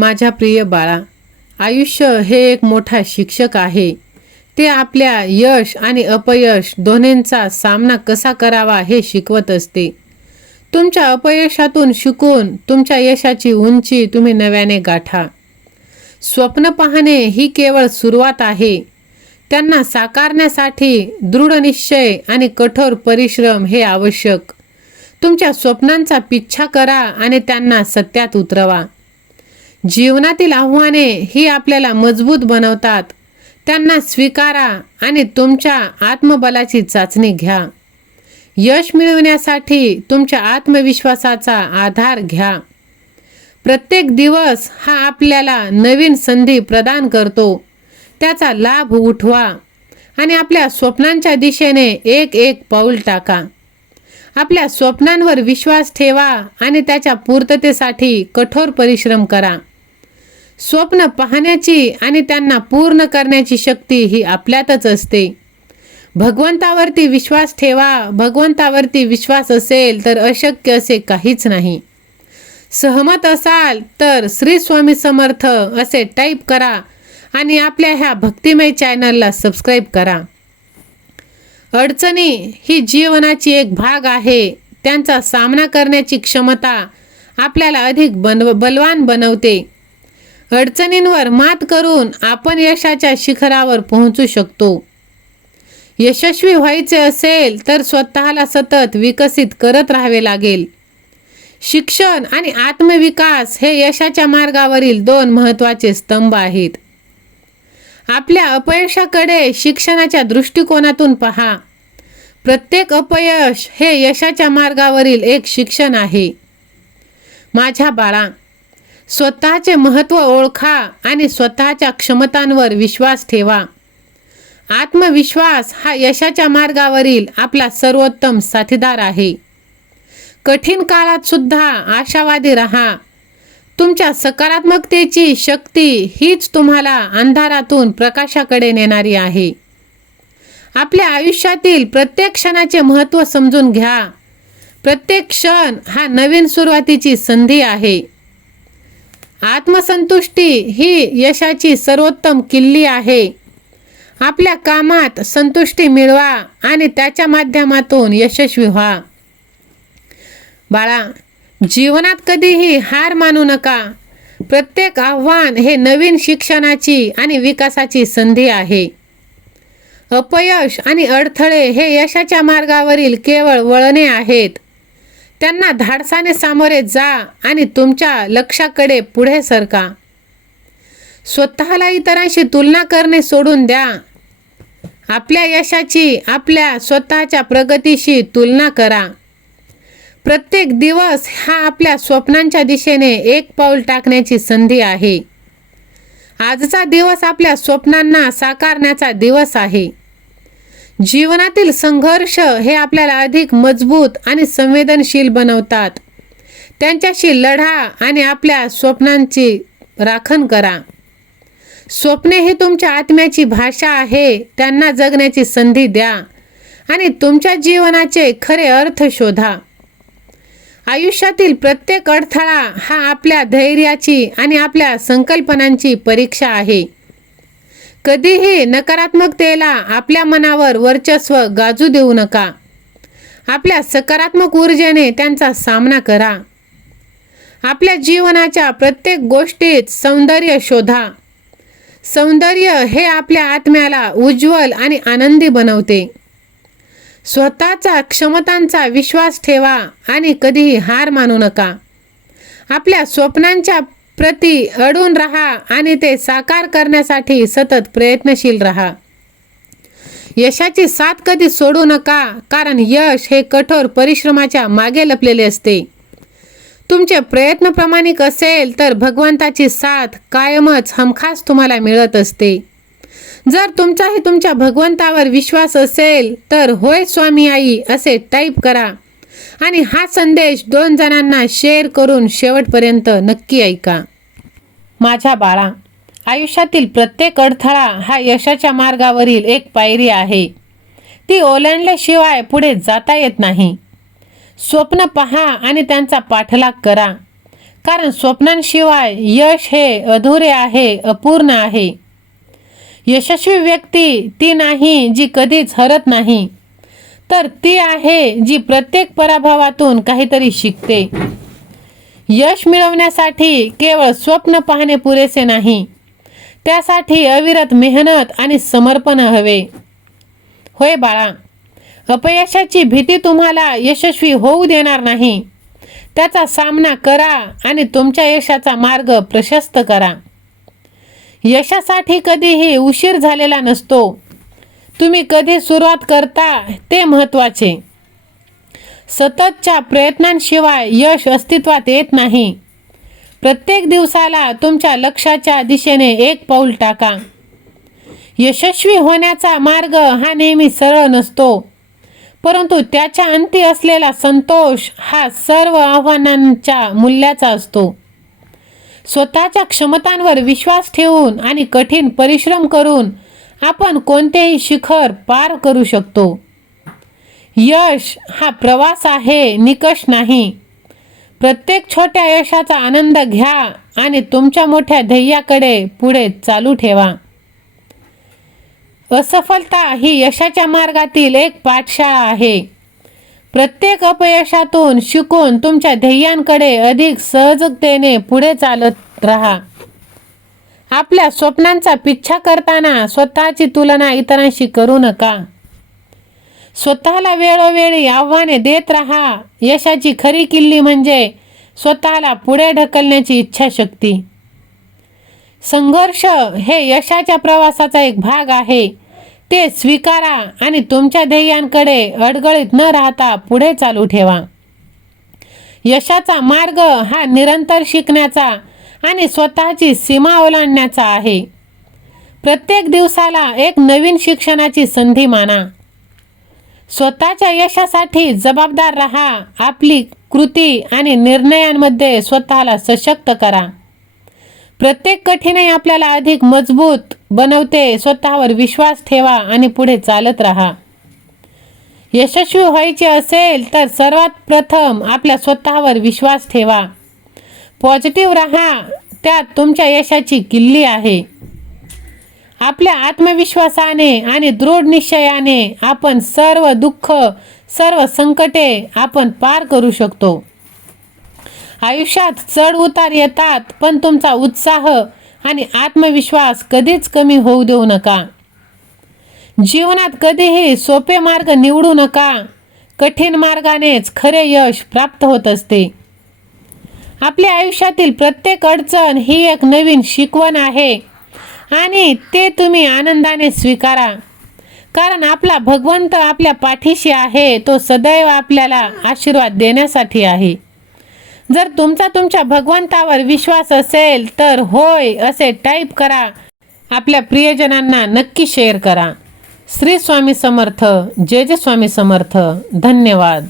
माझ्या प्रिय बाळा आयुष्य हे एक मोठा शिक्षक आहे. ते आपल्या यश आणि अपयश दोन्हींचा सामना कसा करावा हे शिकवत असते. तुमच्या अपयशातून शिकून तुमच्या यशाची उंची तुम्ही नव्याने गाठा. स्वप्न पाहणे ही केवळ सुरुवात आहे. त्यांना साकारण्यासाठी दृढ निश्चय आणि कठोर परिश्रम हे आवश्यक. तुमच्या स्वप्नांचा पिच्छा करा आणि त्यांना सत्यात उतरवा. जीवनातील आव्हाने ही आपल्याला मजबूत बनवतात. त्यांना स्वीकारा आणि तुमच्या आत्मबलाची चाचणी घ्या. यश मिळवण्यासाठी तुमच्या आत्मविश्वासाचा आधार घ्या. प्रत्येक दिवस हा आपल्याला नवीन संधी प्रदान करतो. त्याचा लाभ उठवा आणि आपल्या स्वप्नांच्या दिशेने एक एक पाऊल टाका. आपल्या स्वप्नांवर विश्वास ठेवा आणि त्याच्या पूर्ततेसाठी कठोर परिश्रम करा. स्वप्न पाहण्याची आणि त्यांना पूर्ण करण्याची शक्ती ही आपल्यातच असते. भगवंतावरती विश्वास ठेवा भगवंतावरती विश्वास असेल तर अशक्य असे काहीच नाही. सहमत असाल तर श्री स्वामी समर्थ असे टाईप करा आणि आपल्या ह्या भक्तिमय चॅनलला सबस्क्राईब करा. अडचणी ही जीवनाची एक भाग आहे. त्यांचा सामना करण्याची क्षमता आपल्याला अधिक बन बलवान बनवते. अडचणींवर मात करून आपण यशाच्या शिखरावर पोहोचू शकतो. यशस्वी व्हायचे असेल तर स्वतःला सतत विकसित करत राहावे लागेल. शिक्षण आणि आत्मविकास हे यशाच्या मार्गावरील दोन महत्त्वाचे स्तंभ आहेत. आपल्या अपयशाकडे शिक्षणाच्या दृष्टिकोनातून पहा. प्रत्येक अपयश हे यशाच्या मार्गावरील एक शिक्षण आहे. माझ्या बाळा स्वतःचे महत्त्व ओळखा आणि स्वतःच्या क्षमतांवर विश्वास ठेवा. आत्मविश्वास हा यशाच्या मार्गावरील आपला सर्वोत्तम साथीदार आहे. कठीण काळात सुद्धा आशावादी राहा. तुमच्या सकारात्मकतेची शक्ती हीच तुम्हाला अंधारातून प्रकाशाकडे नेणारी आहे. आपल्या आयुष्यातील प्रत्येक क्षणाचे महत्त्व समजून घ्या. प्रत्येक क्षण हा नवीन सुरुवातीची संधी आहे. आत्मसंतुष्टी ही यशाची सर्वोत्तम किल्ली आहे. आपल्या कामात संतुष्टी मिळवा आणि त्याच्या माध्यमातून यशस्वी व्हा. बाळा जीवनात कधीही हार मानू नका. प्रत्येक आव्हान हे नवीन शिक्षणाची आणि विकासाची संधी आहे. अपयश आणि अडथळे हे यशाच्या मार्गावरील केवळ वळणे आहेत. त्यांना धाडसाने सामोरे जा आणि तुमच्या लक्षाकडे पुढे सरका. स्वतःला इतरांशी तुलना करणे सोडून द्या. आपल्या यशाची आपल्या स्वतःच्या प्रगतीशी तुलना करा. प्रत्येक दिवस हा आपल्या स्वप्नांच्या दिशेने एक पाऊल टाकण्याची संधी आहे. आजचा दिवस आपल्या स्वप्नांना साकारण्याचा दिवस आहे. जीवनातील संघर्ष हे आपल्याला अधिक मजबूत आणि संवेदनशील बनवतात. त्यांच्याशी लढा आणि आपल्या स्वप्नांची राखण करा. स्वप्ने ही तुमच्या आत्म्याची भाषा आहे त्यांना जगण्याची संधी द्या आणि तुमच्या जीवनाचे खरे अर्थ शोधा. आयुष्यातील प्रत्येक अडथळा हा आपल्या धैर्याची आणि आपल्या संकल्पनांची परीक्षा आहे. कधीही नकारात्मकतेला आपल्या मनावर वर्चस्व गाजू देऊ नका. आपल्या सकारात्मक ऊर्जेने त्यांचा सामना करा. आपल्या जीवनाच्या प्रत्येक गोष्टीत सौंदर्य शोधा. सौंदर्य हे आपल्या आत्म्याला उज्ज्वल आणि आनंदी बनवते. स्वतःचा क्षमतांचा विश्वास ठेवा आणि कधीही हार मानू नका. आपल्या स्वप्नांच्या प्रति अडून राहा आणि ते साकार करण्यासाठी सतत प्रयत्नशील राहा. यशाची साथ कधी सोडू नका कारण यश हे कठोर परिश्रमाच्या मागे लपलेले असते. तुमचे प्रयत्न प्रामाणिक असेल तर भगवंताची साथ कायमच हमखास तुम्हाला मिळत असते. जर तुमचाही तुमच्या भगवंतावर विश्वास असेल तर होय स्वामी आई असे टाईप करा. आणि हा संदेश दोन जणांना शेअर करून शेवटपर्यंत नक्की ऐका. माझ्या बाळा आयुष्यातील प्रत्येक अडथळा हा यशाच्या मार्गावरील एक पायरी आहे. ती ओलांडल्याशिवाय पुढे जाता येत नाही. स्वप्न पहा आणि त्यांचा पाठलाग करा. कारण स्वप्नांशिवाय यश हे अधुरे आहे अपूर्ण आहे. यशस्वी व्यक्ती ती नाही जी कधीच हरत नाही तर ती आहे जी प्रत्येक पराभवातून काहीतरी शिकते. यश मिळवण्यासाठी केवळ स्वप्न पाहणे पुरेसे नाही. त्यासाठी अविरत मेहनत आणि समर्पण हवे. होय बाळा अपयशाची भीती तुम्हाला यशस्वी होऊ देणार नाही. त्याचा सामना करा आणि तुमच्या यशाचा मार्ग प्रशस्त करा. यशासाठी कधीही उशीर झालेला नसतो. तुम्ही कधी सुरुवात करता ते महत्त्वाचे. सततच्या प्रयत्नांशिवाय यश अस्तित्वात येत नाही. प्रत्येक दिवसाला तुमच्या लक्षाच्या दिशेने एक पाऊल टाका. यशस्वी होण्याचा मार्ग हा नेहमी सरळ नसतो. परंतु त्याच्या अंती असलेला संतोष हा सर्व आव्हानांच्या मूल्याचा असतो. स्वतःच्या क्षमतांवर विश्वास ठेवून आणि कठीण परिश्रम करून आपण कोणतेही शिखर पार करू शकतो. यश हा प्रवास आहे निकष नाही. प्रत्येक छोट्या यशाचा आनंद घ्या आणि तुमच्या मोठ्या ध्येयाकडे पुढे चालू ठेवा. असफलता ही यशाच्या मार्गातील एक पाठशाळा आहे. प्रत्येक अपयशातून शिकून तुमच्या ध्येयांकडे अधिक सहजतेने पुढे चालत राहा. आपल्या स्वप्नांचा पिच्छा करताना स्वतःची तुलना इतरांशी करू नका. स्वतःला वेळोवेळी आव्हाने देत राहा. यशाची खरी किल्ली म्हणजे स्वतःला पुढे ढकलण्याची इच्छाशक्ती. संघर्ष हे यशाच्या प्रवासाचा एक भाग आहे. ते स्वीकारा आणि तुमच्या ध्येयांकडे अडगळीत न राहता पुढे चालू ठेवा. यशाचा मार्ग हा निरंतर शिकण्याचा आणि स्वतःची सीमा ओलांडण्याचा आहे. प्रत्येक दिवसाला एक नवीन शिक्षणाची संधी माना. स्वतःच्या यशासाठी जबाबदार रहा. आपली कृती आणि निर्णयांमध्ये स्वतःला सशक्त करा. प्रत्येक कठीणही आपल्याला अधिक मजबूत बनवते. स्वतःवर विश्वास ठेवा आणि पुढे चालत राहा. यशस्वी व्हायचे असेल तर सर्वात प्रथम आपल्या स्वतःवर विश्वास ठेवा. पॉझिटिव्ह राहा. त्यात तुमच्या यशाची किल्ली आहे. आपल्या आत्मविश्वासाने आणि दृढ निश्चयाने आपण सर्व दुःख सर्व संकटे आपण पार करू शकतो. आयुष्यात चढ उतार येतात पण तुमचा उत्साह आणि आत्मविश्वास कधीच कमी होऊ देऊ नका. जीवनात कधीही सोपे मार्ग निवडू नका. कठीण मार्गानेच खरे यश प्राप्त होत असते. आपल्या आयुष्यातील प्रत्येक अडचण ही एक नवीन शिकवण आहे. आणि ते तुम्ही आनंदाने स्वीकारा. कारण आपला भगवंत आपल्या पाठीशी आहे तो सदैव आपल्याला आशीर्वाद देण्यासाठी आहे. जर तुमचा तुमच्या भगवंतावर विश्वास असेल तर होय असे टाईप करा. आपल्या प्रियजनांना नक्की शेअर करा. श्री स्वामी समर्थ जय जय स्वामी समर्थ. धन्यवाद.